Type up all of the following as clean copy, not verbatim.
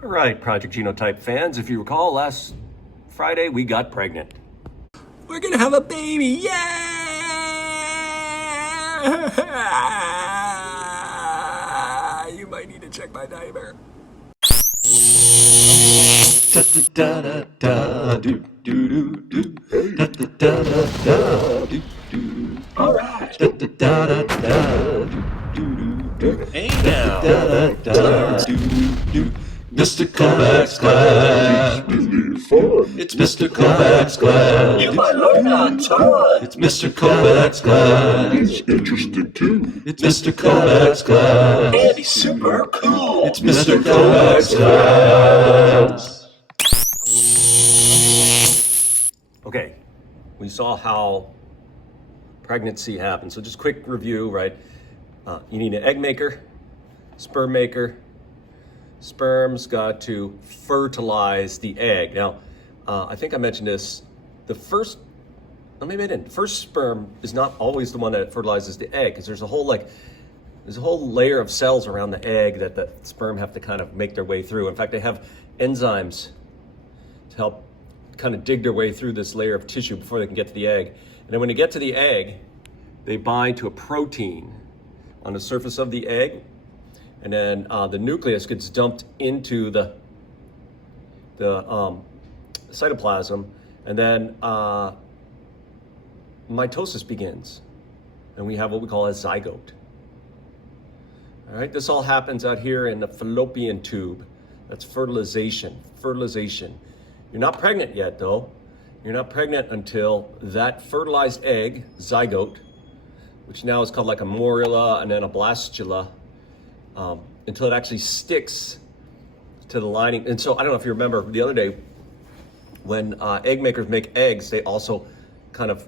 All right, Project Genotype fans, if you recall, last Friday we got pregnant. We're gonna have a baby, yeah! You might need to check my diaper. All right. Hey now. Mr. Kovacs class. It's Mr. Kovacs class. You might learn a ton. It's Mr. Kovacs class. He's interesting too. It's Mr. Kovacs class. And he's super cool. It's Mr. Kovacs class. Okay, we saw how pregnancy happens. So just quick review, right? You need an egg maker, sperm maker. Sperm's got to fertilize the egg. Now, I think I mentioned this. Maybe I didn't. The first sperm is not always the one that fertilizes the egg, because there's a whole layer of cells around the egg that the sperm have to kind of make their way through. In fact, they have enzymes to help kind of dig their way through this layer of tissue before they can get to the egg. And then when they get to the egg, they bind to a protein on the surface of the egg, and then the nucleus gets dumped into the cytoplasm, and then mitosis begins, and we have what we call a zygote. All right, this all happens out here in the fallopian tube. That's fertilization. You're not pregnant yet, though. You're not pregnant until that fertilized egg, zygote, which now is called like a morula and then a blastula, until it actually sticks to the lining. And so I don't know if you remember the other day when egg makers make eggs, they also kind of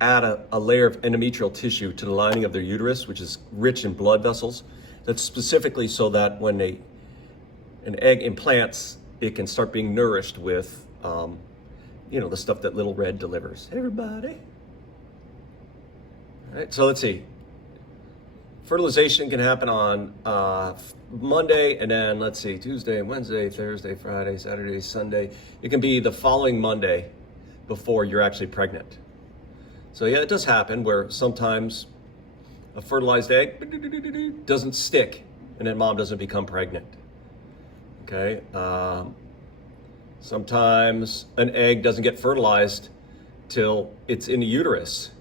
add a layer of endometrial tissue to the lining of their uterus, which is rich in blood vessels. That's specifically so that when an egg implants, it can start being nourished with, the stuff that Little Red delivers. Hey, everybody. All right, so let's see. Fertilization can happen on Monday, and then let's see, Tuesday, Wednesday, Thursday, Friday, Saturday, Sunday. It can be the following Monday before you're actually pregnant. So yeah, it does happen where sometimes a fertilized egg doesn't stick, and then mom doesn't become pregnant. Okay. Sometimes an egg doesn't get fertilized till it's in the uterus,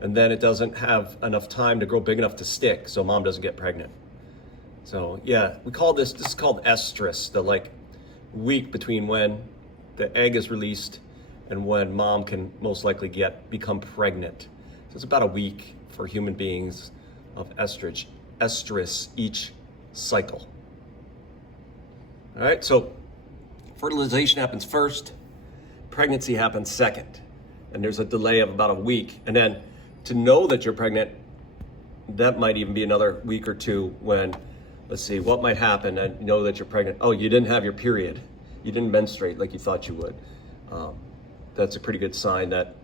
and then it doesn't have enough time to grow big enough to stick, so mom doesn't get pregnant. So yeah, this is called estrus, the week between when the egg is released and when mom can most likely become pregnant. So it's about a week for human beings of estrus each cycle. All right, so fertilization happens first, pregnancy happens second, and there's a delay of about a week. And then to know that you're pregnant, that might even be another week or two when, let's see, what might happen and know that you're pregnant. Oh, you didn't have your period. You didn't menstruate like you thought you would. That's a pretty good sign that,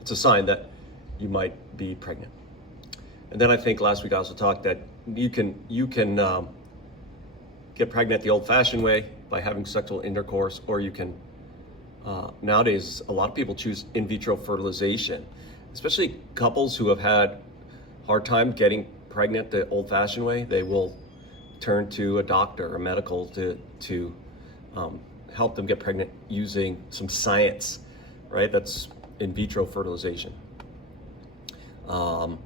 it's a sign that you might be pregnant. And then I think last week I also talked that you can get pregnant the old-fashioned way by having sexual intercourse, or you can, nowadays, a lot of people choose in vitro fertilization, especially couples who have had hard time getting pregnant the old-fashioned way. They will turn to a doctor or medical to help them get pregnant using some science, right? That's in vitro fertilization. Yeah,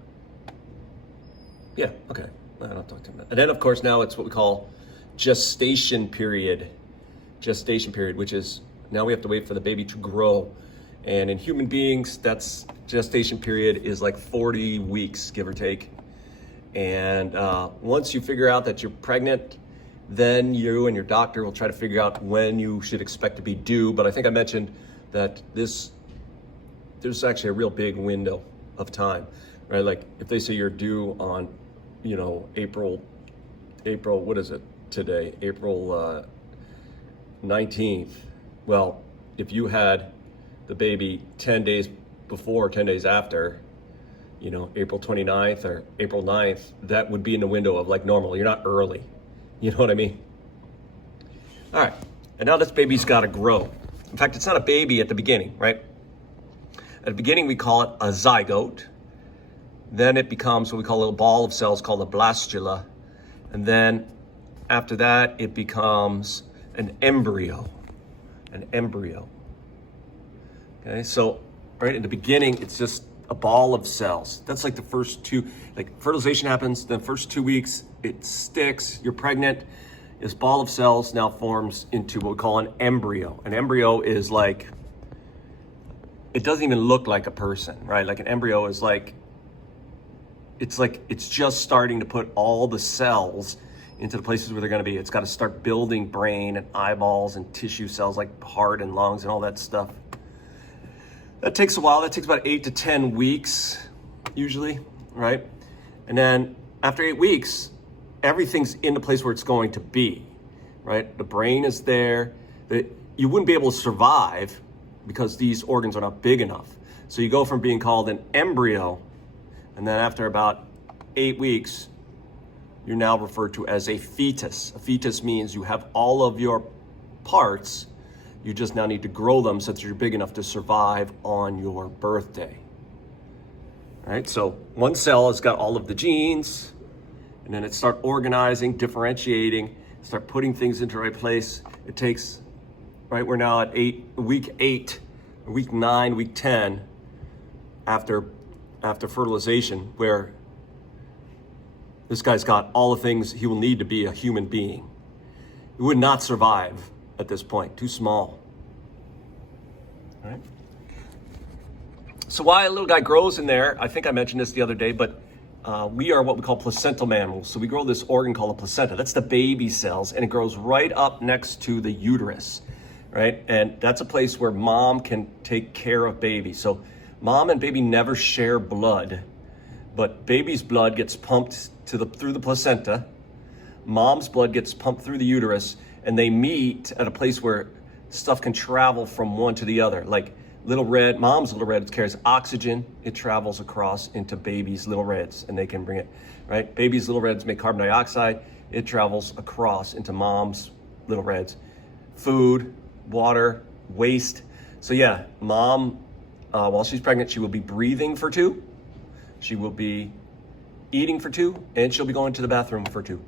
okay, I don't talk too much. And then of course now it's what we call gestation period, which is now we have to wait for the baby to grow. And in human beings, that's gestation period is like 40 weeks, give or take. And once you figure out that you're pregnant, then you and your doctor will try to figure out when you should expect to be due. But I think I mentioned that there's actually a real big window of time, right? Like if they say you're due on, April, what is it today? April 19th. Well, if you had the baby 10 days before, 10 days after, April 29th or April 9th, that would be in the window of like normal. You're not early. You know what I mean? All right, and now this baby's got to grow. In fact, it's not a baby at the beginning, right? At the beginning, we call it a zygote. Then it becomes what we call a little ball of cells called a blastula. And then after that, it becomes an embryo. An embryo. Okay, so right in the beginning, it's just a ball of cells. That's like the first two, like fertilization happens, the first 2 weeks, it sticks, you're pregnant. This ball of cells now forms into what we call an embryo. An embryo is like, it doesn't even look like a person, right? Like an embryo is like it's just starting to put all the cells into the places where they're going to be. It's got to start building brain and eyeballs and tissue cells like heart and lungs and all that stuff. That takes a while. That takes about 8 to 10 weeks usually, right? And then after 8 weeks, everything's in the place where it's going to be, right? The brain is there. You wouldn't be able to survive because these organs are not big enough. So you go from being called an embryo, and then after about 8 weeks, you're now referred to as a fetus. A fetus means you have all of your parts, you just now need to grow them so that you're big enough to survive on your birthday. All right, so one cell has got all of the genes, and then it start organizing, differentiating, start putting things into the right place. It takes, right, we're now at week 8, week 9, week 10, after fertilization, where this guy's got all the things he will need to be a human being. He would not survive at this point, too small. All right. So why a little guy grows in there, I think I mentioned this the other day, but we are what we call placental mammals. So we grow this organ called a placenta. That's the baby cells, and it grows right up next to the uterus, right? And that's a place where mom can take care of baby. So mom and baby never share blood, but baby's blood gets pumped through the placenta. Mom's blood gets pumped through the uterus, and they meet at a place where stuff can travel from one to the other. Like mom's little red carries oxygen. It travels across into baby's little reds, and they can bring it, right? Baby's little reds make carbon dioxide. It travels across into mom's little reds. Food, water, waste. So yeah, mom, while she's pregnant, she will be breathing for 2. She will be eating for 2, and she'll be going to the bathroom for 2.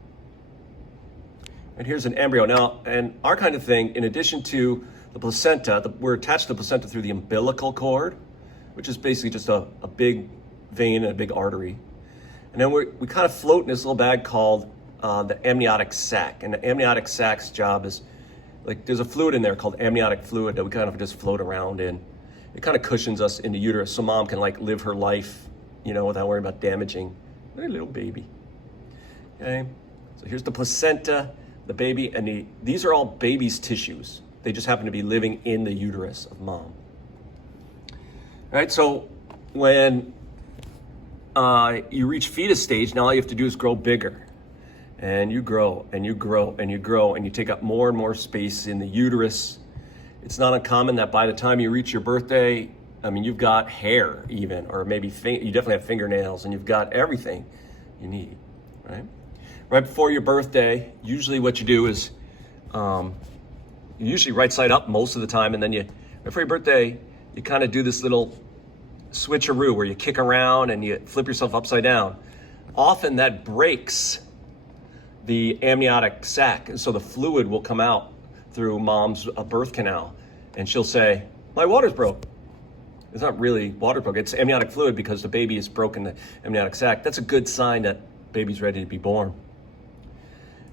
And here's an embryo. Now, and our kind of thing, in addition to the placenta, we're attached to the placenta through the umbilical cord, which is basically just a big vein and a big artery. And then we kind of float in this little bag called the amniotic sac. And the amniotic sac's job is, like, there's a fluid in there called amniotic fluid that we kind of just float around in. It kind of cushions us in the uterus so mom can like live her life, without worrying about damaging a little baby. Okay, so here's the placenta, the baby, and these are all baby's tissues. They just happen to be living in the uterus of mom. All right, so when you reach fetus stage, now all you have to do is grow bigger. And you grow, and you grow, and you grow, and you take up more and more space in the uterus. It's not uncommon that by the time you reach your birthday, you've got hair even, or maybe you definitely have fingernails, and you've got everything you need, right? Right before your birthday, usually what you do is, you usually right side up most of the time, and then right before your birthday, you kind of do this little switcheroo where you kick around and you flip yourself upside down. Often that breaks the amniotic sac, and so the fluid will come out through mom's birth canal, and she'll say, "My water's broke." It's not really water broke, it's amniotic fluid because the baby has broken the amniotic sac. That's a good sign that baby's ready to be born.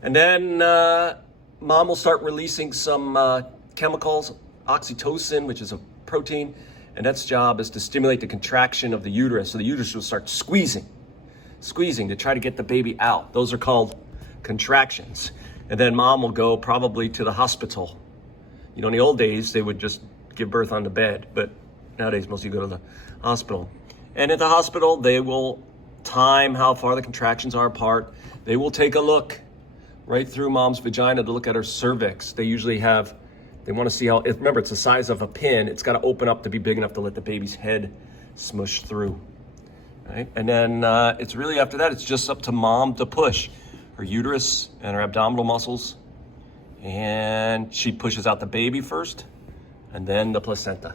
And then mom will start releasing some chemicals, oxytocin, which is a protein, and its job is to stimulate the contraction of the uterus. So the uterus will start squeezing to try to get the baby out. Those are called contractions. And then mom will go probably to the hospital. In the old days, they would just give birth on the bed, but nowadays most of you go to the hospital. And at the hospital, they will time how far the contractions are apart. They will take a look right through mom's vagina to look at her cervix. They usually they want to see remember, it's the size of a pin. It's got to open up to be big enough to let the baby's head smush through. Right? And then it's really after that, it's just up to mom to push. Her uterus and her abdominal muscles, And she pushes out the baby first, and then the placenta.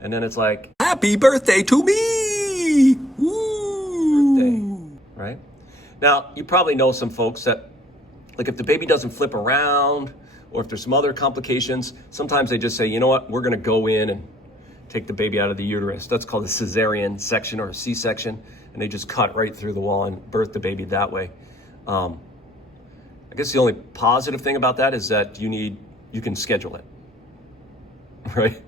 And then it's like, happy birthday to me! Woo! birthday, right? Now, you probably know some folks that, like if the baby doesn't flip around, or if there's some other complications, sometimes they just say, you know what, we're gonna go in and take the baby out of the uterus. That's called a cesarean section or a C-section, and they just cut right through the wall and birth the baby that way. I guess the only positive thing about that is that you can schedule it, right?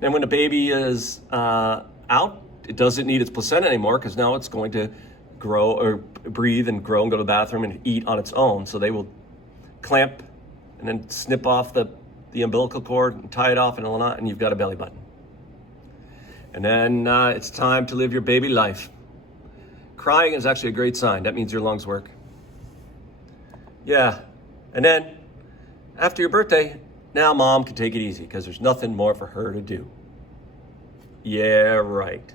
And when the baby is out, it doesn't need its placenta anymore because now it's going to grow or breathe and grow and go to the bathroom and eat on its own. So they will clamp and then snip off the umbilical cord and tie it off in a knot, and you've got a belly button. And then it's time to live your baby life. Crying is actually a great sign. That means your lungs work. Yeah. And then after your birthday, now mom can take it easy because there's nothing more for her to do. Yeah, right.